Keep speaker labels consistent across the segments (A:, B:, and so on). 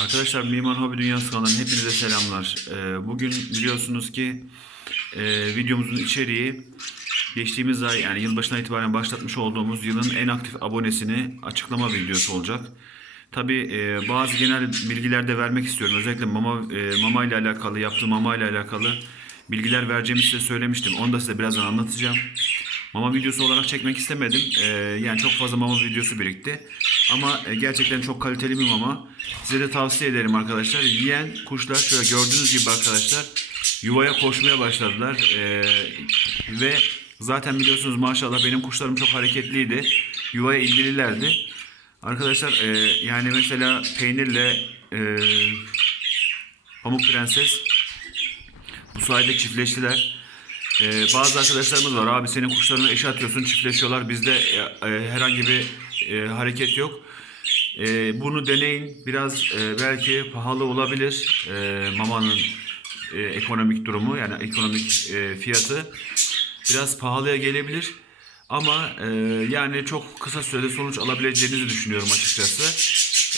A: Arkadaşlar Mimar Hobi Dünyası kanalından hepinize selamlar. Ee, bugün biliyorsunuz ki e, videomuzun içeriği geçtiğimiz ay yani yılbaşından itibaren başlatmış olduğumuz yılın en aktif abonesini açıklama videosu olacak. Tabi bazı genel bilgiler de vermek istiyorum. Özellikle mama e, mama ile alakalı, yaptığım mama ile alakalı bilgiler vereceğimi size söylemiştim. Onu da size birazdan anlatacağım. Mama videosu olarak çekmek istemedim. Ee, yani çok fazla mama videosu birikti. Ama e, gerçekten çok kaliteli bir mama. Size de tavsiye ederim arkadaşlar. Yiyen kuşlar şöyle gördüğünüz gibi arkadaşlar yuvaya koşmaya başladılar. Ee, ve zaten biliyorsunuz maşallah benim kuşlarım çok hareketliydi. Yuvaya ilgililerdi. Arkadaşlar e, yani mesela peynirle e, Pamuk Prenses bu sayede çiftleştiler. Ee, bazı arkadaşlarımız var. Abi senin kuşlarını eşe atıyorsun, çiftleşiyorlar. Bizde e, e, herhangi bir e, hareket yok. E, bunu deneyin. Biraz e, belki pahalı olabilir e, mamanın e, ekonomik durumu yani ekonomik e, fiyatı biraz pahalıya gelebilir. Ama e, yani çok kısa sürede sonuç alabileceğinizi düşünüyorum açıkçası.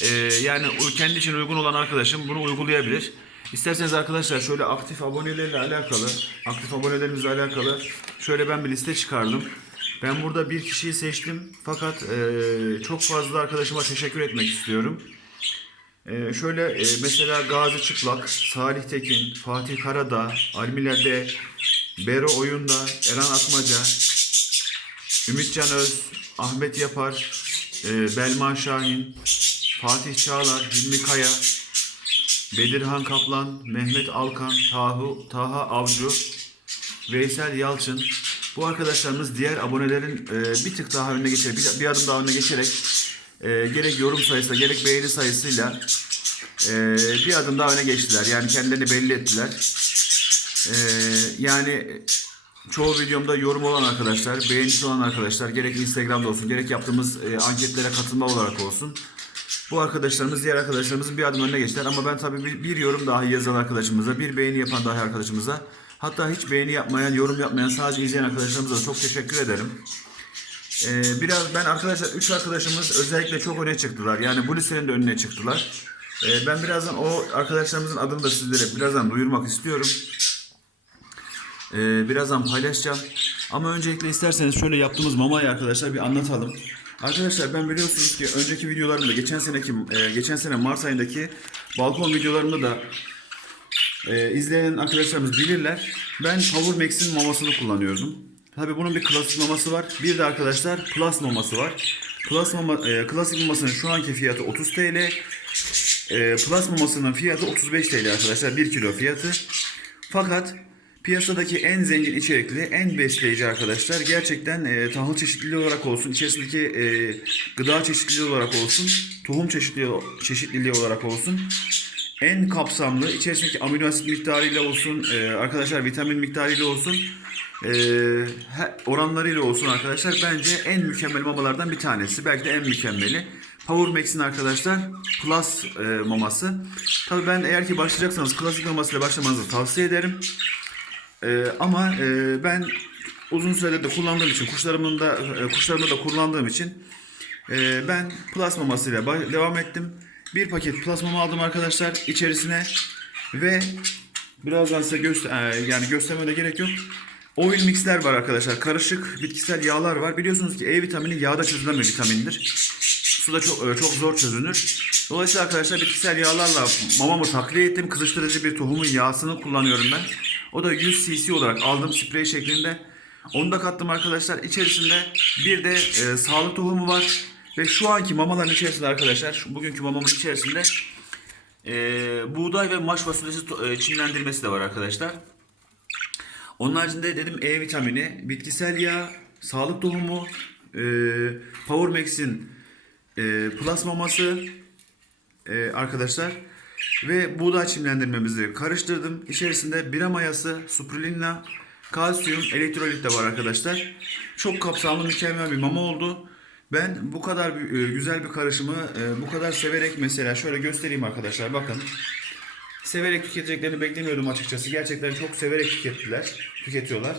A: E, yani kendi için uygun olan arkadaşım bunu uygulayabilir. İsterseniz arkadaşlar şöyle aktif abonelerle alakalı, aktif abonelerimizle alakalı şöyle ben bir liste çıkardım. Ben burada bir kişiyi seçtim fakat e, çok fazla arkadaşıma teşekkür etmek istiyorum. E, şöyle e, mesela Gazi Çıplak, Salih Tekin, Fatih Karadağ, Almiler'de, Bero Oyunda, Eren Atmaca, Ümitcan Öz, Ahmet Yapar, e, Belma Şahin, Fatih Çağlar, Hilmi Kaya, Bedirhan Kaplan, Mehmet Alkan, Tahu, Taha Avcı, Veysel Yalçın. Bu arkadaşlarımız diğer abonelerin e, bir tık daha önüne geçerek, bir, bir adım daha önüne geçerek e, gerek yorum sayısıyla gerek beğeni sayısıyla e, bir adım daha öne geçtiler. Yani kendilerini belli ettiler. E, yani çoğu videomda yorum olan arkadaşlar, beğenisi olan arkadaşlar gerek Instagram'da olsun gerek yaptığımız e, anketlere katılma olarak olsun. Bu arkadaşlarımız diğer arkadaşlarımızın bir adım önüne geçtiler ama ben tabii bir, bir yorum dahi yazan arkadaşımıza, bir beğeni yapan dahi arkadaşımıza, hatta hiç beğeni yapmayan, yorum yapmayan, sadece izleyen arkadaşlarımıza da çok teşekkür ederim. Ee, biraz ben arkadaşlar, üç arkadaşımız özellikle çok öne çıktılar. Yani bu listenin de önüne çıktılar. Ee, ben birazdan o arkadaşlarımızın adını da sizlere birazdan duyurmak istiyorum. Ee, birazdan paylaşacağım. Ama öncelikle isterseniz şöyle yaptığımız mamayı arkadaşlar bir anlatalım. Arkadaşlar ben biliyorsunuz ki önceki videolarımda geçen seneki e, geçen sene Mart ayındaki balkon videolarımda da e, izleyen arkadaşlarımız bilirler. Ben Power Max'in mamasını kullanıyordum. Tabii bunun bir klasik maması var. Bir de arkadaşlar Plus maması var. Plus mama, e, klasik mamasının şu anki fiyatı 30 TL. E, Plus mamasının fiyatı 35 TL arkadaşlar. 1 kilo fiyatı. Fakat piyasadaki en zengin içerikli, en besleyici arkadaşlar gerçekten e, tahıl çeşitliliği olarak olsun, içerisindeki e, gıda çeşitliliği olarak olsun, tohum çeşitliliği, çeşitliliği olarak olsun en kapsamlı, içerisindeki amino asit miktarıyla olsun, e, arkadaşlar vitamin miktarıyla olsun, e, oranlarıyla olsun arkadaşlar bence en mükemmel mamalardan bir tanesi. Belki de en mükemmeli. Power Max'in arkadaşlar Plus e, maması. Tabii ben eğer ki başlayacaksanız klasik mamasıyla başlamanızı tavsiye ederim. Ee, ama e, ben uzun süredir kullandığım için kuşlarımın da e, kuşlarımda da kullandığım için e, ben plus mamasıyla devam ettim. Bir paket mama aldım arkadaşlar içerisine ve birazdan size göster e, yani göstermeme de gerek yok. Oil mixler var arkadaşlar. Karışık bitkisel yağlar var. Biliyorsunuz ki E vitamini yağda çözülen bir vitamindir. Suda çok e, çok zor çözünür. Dolayısıyla arkadaşlar bitkisel yağlarla mamamı takviye ettim. Kızıştırıcı bir tohumun yağsını kullanıyorum ben. O da 100 cc olarak aldım sprey şeklinde. Onu da kattım arkadaşlar. İçerisinde bir de e, sağlık tohumu var. Ve şu anki mamaların içerisinde arkadaşlar, şu bugünkü mamamın içerisinde e, buğday ve maş fasulyesi e, çimlendirmesi de var arkadaşlar. Onun haricinde dedim E vitamini, bitkisel yağ, sağlık tohumu, e, Power Max'in e, plus maması e, arkadaşlar ve buğday çimlendirmemizi karıştırdım. İçerisinde bira mayası, spirulina, kalsiyum, elektrolit de var arkadaşlar. Çok kapsamlı mükemmel bir mama oldu. Ben bu kadar e, güzel bir karışımı e, bu kadar severek mesela şöyle göstereyim arkadaşlar bakın. Severek tüketeceklerini beklemiyordum açıkçası. Gerçekten çok severek tükettiler, tüketiyorlar.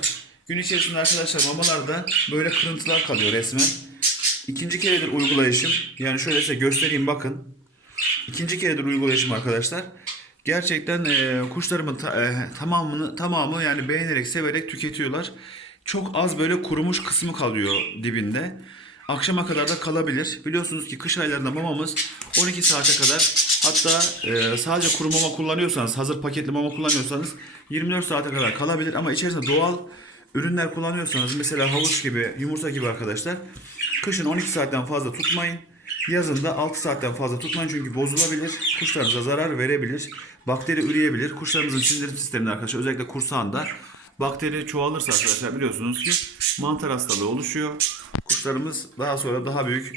A: Gün içerisinde arkadaşlar mamalarda böyle kırıntılar kalıyor resmen. İkinci keredir uygulayışım. Yani şöyle size göstereyim bakın. İkinci keredir uygulayışım arkadaşlar. Gerçekten e, kuşlarımın ta- e, tamamını tamamı yani beğenerek severek tüketiyorlar. Çok az böyle kurumuş kısmı kalıyor dibinde. Akşama kadar da kalabilir. Biliyorsunuz ki kış aylarında mamamız 12 saate kadar hatta e, sadece kuru mama kullanıyorsanız hazır paketli mama kullanıyorsanız 24 saate kadar kalabilir ama içerisinde doğal ürünler kullanıyorsanız mesela havuç gibi yumurta gibi arkadaşlar kışın 12 saatten fazla tutmayın. Yazın da 6 saatten fazla tutmayın çünkü bozulabilir. Kuşlarınıza zarar verebilir. Bakteri üreyebilir. Kuşlarınızın sindirim sisteminde arkadaşlar özellikle kursağında bakteri çoğalırsa arkadaşlar biliyorsunuz ki mantar hastalığı oluşuyor. Kuşlarımız daha sonra daha büyük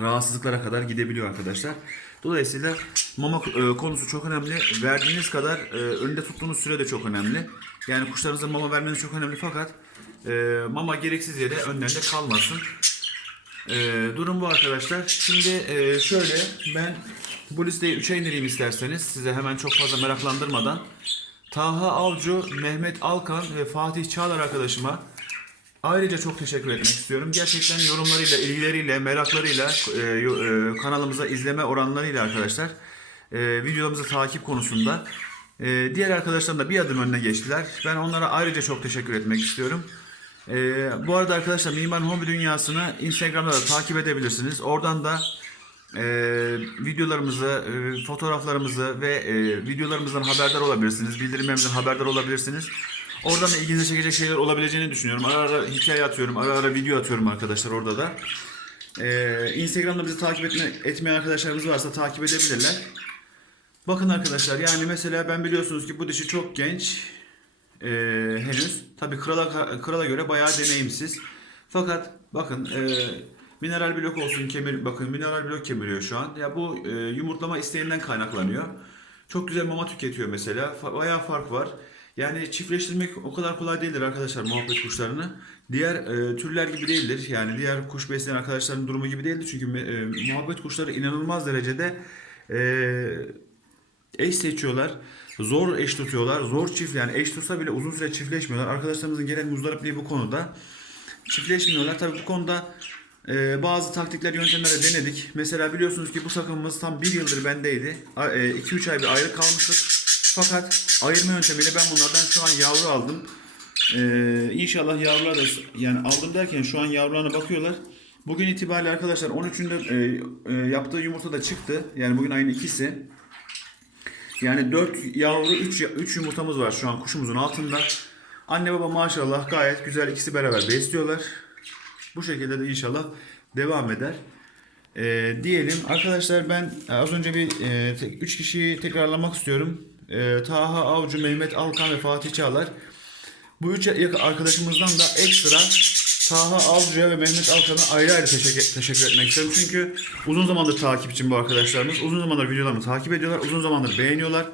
A: rahatsızlıklara kadar gidebiliyor arkadaşlar. Dolayısıyla mama e, konusu çok önemli. Verdiğiniz kadar e, önünde tuttuğunuz süre de çok önemli. Yani kuşlarınıza mama vermeniz çok önemli fakat e, mama gereksiz yere önlerinde kalmasın. E, durum bu arkadaşlar. Şimdi e, şöyle ben bu listeyi 3'e indireyim isterseniz size hemen çok fazla meraklandırmadan. Taha Avcı, Mehmet Alkan ve Fatih Çağlar arkadaşıma Ayrıca çok teşekkür etmek istiyorum. Gerçekten yorumlarıyla, ilgileriyle, meraklarıyla, e, e, kanalımıza izleme oranlarıyla arkadaşlar e, videolarımızı takip konusunda e, diğer arkadaşlarım da bir adım önüne geçtiler. Ben onlara ayrıca çok teşekkür etmek istiyorum. E, bu arada arkadaşlar Mimar Hobi Dünyası'nı Instagram'da da takip edebilirsiniz. Oradan da e, videolarımızı, e, fotoğraflarımızı ve e, videolarımızdan haberdar olabilirsiniz. Bildirimlerimizden haberdar olabilirsiniz. Oradan da ilginize çekecek şeyler olabileceğini düşünüyorum. Ara ara hikaye atıyorum, ara ara video atıyorum arkadaşlar orada da. E, Instagram'da bizi takip etme, etmeyen arkadaşlarımız varsa takip edebilirler. Bakın arkadaşlar yani mesela ben biliyorsunuz ki bu dişi çok genç e, henüz. Tabi krala, krala göre bayağı deneyimsiz. Fakat bakın e, mineral blok olsun kemir bakın mineral blok kemiriyor şu an. Ya bu e, yumurtlama isteğinden kaynaklanıyor. Çok güzel mama tüketiyor mesela. Fa- bayağı fark var. Yani çiftleştirmek o kadar kolay değildir arkadaşlar muhabbet kuşlarını. Diğer e, türler gibi değildir. Yani diğer kuş besleyen arkadaşların durumu gibi değildir. Çünkü e, muhabbet kuşları inanılmaz derecede e, eş seçiyorlar. Zor eş tutuyorlar. Zor çift yani eş tutsa bile uzun süre çiftleşmiyorlar. Arkadaşlarımızın genel muzdaripliği bu konuda. Çiftleşmiyorlar. Tabii bu konuda e, bazı taktikler, yöntemleri denedik. Mesela biliyorsunuz ki bu sakınımız tam bir yıldır bendeydi. 2-3 ay bir ayrı kalmıştık. Fakat ayırma yöntemiyle ben bunlardan şu an yavru aldım. Ee, inşallah yavrular da yani aldım derken şu an yavrularına bakıyorlar. Bugün itibariyle arkadaşlar 13'ünde e, e, yaptığı yumurta da çıktı. Yani bugün ayın ikisi. Yani 4 yavru 3 3 yumurtamız var şu an kuşumuzun altında. Anne baba maşallah gayet güzel ikisi beraber besliyorlar. Bu şekilde de inşallah devam eder. Ee, diyelim arkadaşlar ben az önce bir 3 kişiyi tekrarlamak istiyorum. Ee, Taha Avcı, Mehmet Alkan ve Fatih Çağlar. Bu üç arkadaşımızdan da ekstra Taha Avcı'ya ve Mehmet Alkan'a ayrı ayrı teşekkür, etmek istiyorum. Çünkü uzun zamandır takipçim bu arkadaşlarımız. Uzun zamandır videolarımı takip ediyorlar. Uzun zamandır beğeniyorlar.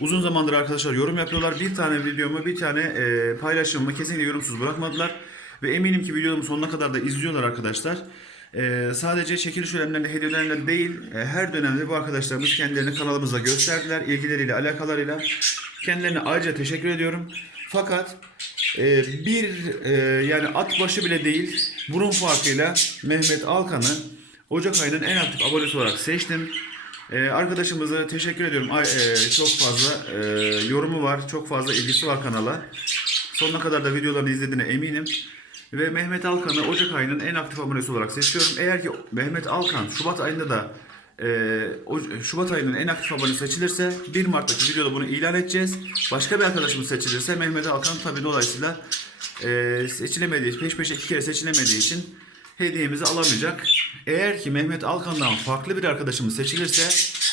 A: Uzun zamandır arkadaşlar yorum yapıyorlar. Bir tane videomu, bir tane e, paylaşımımı kesinlikle yorumsuz bırakmadılar. Ve eminim ki videomu sonuna kadar da izliyorlar arkadaşlar. E, sadece çekiliş dönemlerinde, hediyelerinde değil, e, her dönemde bu arkadaşlarımız kendilerini kanalımıza gösterdiler. ilgileriyle, alakalarıyla. Kendilerine ayrıca teşekkür ediyorum. Fakat e, bir e, yani at başı bile değil burun farkıyla Mehmet Alkan'ı Ocak ayının en aktif abonesi olarak seçtim. E, arkadaşımıza teşekkür ediyorum. Ay, e, çok fazla e, yorumu var, çok fazla ilgisi var kanala. Sonuna kadar da videolarını izlediğine eminim. Ve Mehmet Alkan'ı Ocak ayının en aktif abonesi olarak seçiyorum. Eğer ki Mehmet Alkan Şubat ayında da e, Şubat ayının en aktif abonesi seçilirse 1 Mart'taki videoda bunu ilan edeceğiz. Başka bir arkadaşımız seçilirse Mehmet Alkan tabi dolayısıyla e, seçilemediği, peş peşe iki kere seçilemediği için hediyemizi alamayacak. Eğer ki Mehmet Alkan'dan farklı bir arkadaşımız seçilirse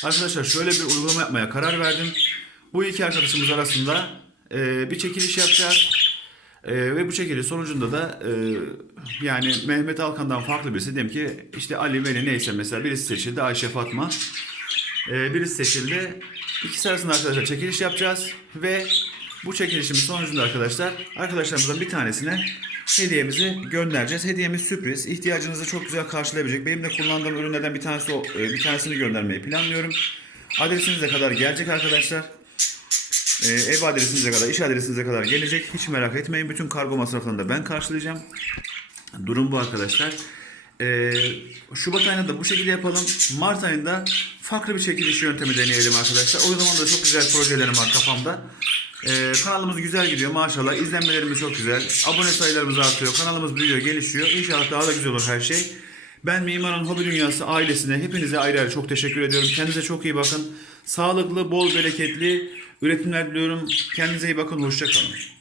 A: arkadaşlar şöyle bir uygulama yapmaya karar verdim. Bu iki arkadaşımız arasında e, bir çekiliş yapacağız. Ee, ve bu çekiliş sonucunda da e, yani Mehmet Alkan'dan farklı birisi diyelim ki işte Ali Veli neyse mesela birisi seçildi Ayşe Fatma Ee, birisi seçildi. İkisi arasında arkadaşlar çekiliş yapacağız ve bu çekilişimiz sonucunda arkadaşlar arkadaşlarımızdan bir tanesine hediyemizi göndereceğiz. Hediyemiz sürpriz. İhtiyacınızı çok güzel karşılayabilecek. Benim de kullandığım ürünlerden bir tanesi e, bir tanesini göndermeyi planlıyorum. Adresinize kadar gelecek arkadaşlar. Ee, ev adresinize kadar, iş adresinize kadar gelecek. Hiç merak etmeyin. Bütün kargo masraflarını da ben karşılayacağım. Durum bu arkadaşlar. Ee, Şubat ayında da bu şekilde yapalım. Mart ayında farklı bir çekiliş yöntemi deneyelim arkadaşlar. O zaman da çok güzel projelerim var kafamda. Ee, kanalımız güzel gidiyor maşallah. İzlenmelerimiz çok güzel. Abone sayılarımız artıyor. Kanalımız büyüyor, gelişiyor. İnşallah daha da güzel olur her şey. Ben Mimarın Hobi Dünyası ailesine hepinize ayrı ayrı çok teşekkür ediyorum. Kendinize çok iyi bakın. Sağlıklı, bol bereketli üretimler diliyorum. Kendinize iyi bakın. Hoşça kalın.